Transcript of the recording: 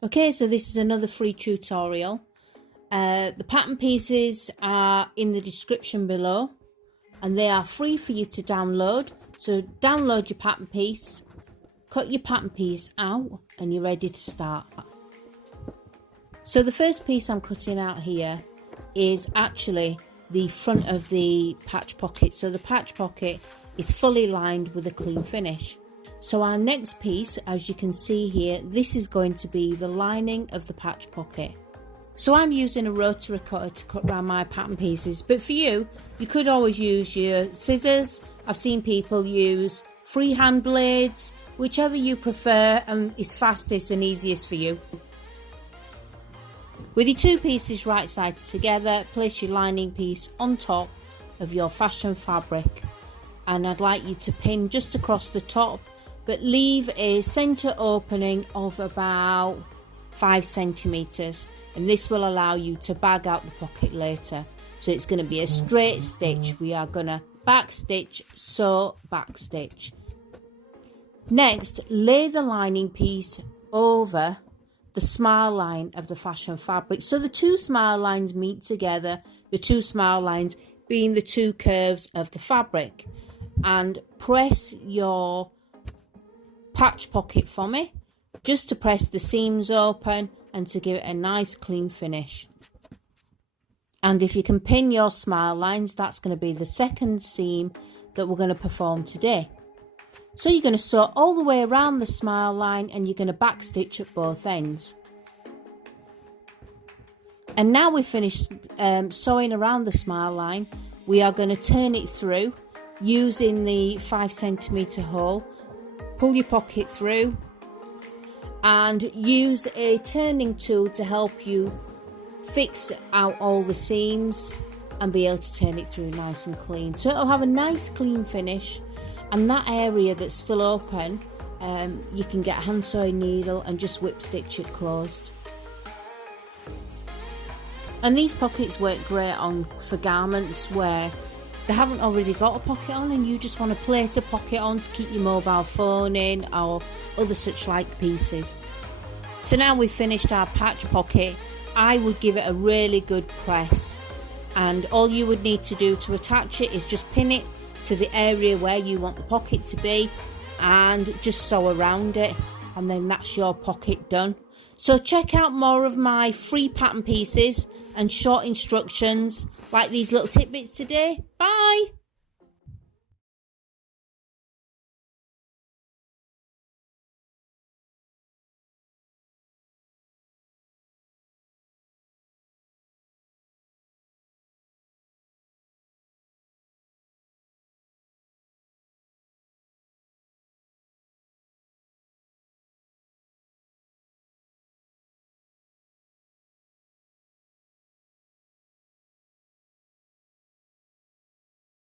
Okay, so this is another free tutorial. The pattern pieces are in the description below and they are free for you to download. So download your pattern piece, cut your pattern piece out and you're ready to start. So the first piece I'm cutting out here is actually the front of the patch pocket. So the patch pocket is fully lined with a clean finish. So our next piece, as you can see here, this is going to be the lining of the patch pocket. So I'm using a rotary cutter to cut around my pattern pieces, but for you, you could always use your scissors. I've seen people use freehand blades, whichever you prefer and is fastest and easiest for you. With your two pieces right sided together, place your lining piece on top of your fashion fabric, and I'd like you to pin just across the top, but leave a centre opening of about 5 centimetres, and this will allow you to bag out the pocket later. So it's going to be a straight stitch. We are going to back stitch, sew, back stitch. Next, lay the lining piece over the smile line of the fashion fabric. So the two smile lines meet together, the two smile lines being the two curves of the fabric, and press your patch pocket for me, just to press the seams open and to give it a nice clean finish. And if you can pin your smile lines, that's going to be the second seam that we're going to perform today. So you're going to sew all the way around the smile line and you're going to back stitch at both ends. And now we've finished sewing around the smile line, we are going to turn it through using the 5 centimetre hole. Pull your pocket through and use a turning tool to help you fix out all the seams and be able to turn it through nice and clean. So it'll have a nice clean finish, and that area that's still open, you can get a hand sewing needle and just whip stitch it closed. And these pockets work great on for garments where they haven't already got a pocket on and you just want to place a pocket on to keep your mobile phone in or other such like pieces. So now we've finished our patch pocket, I would give it a really good press, and all you would need to do to attach it is just pin it to the area where you want the pocket to be and just sew around it, and then that's your pocket done. So check out more of my free pattern pieces and short instructions like these little tidbits today. Bye!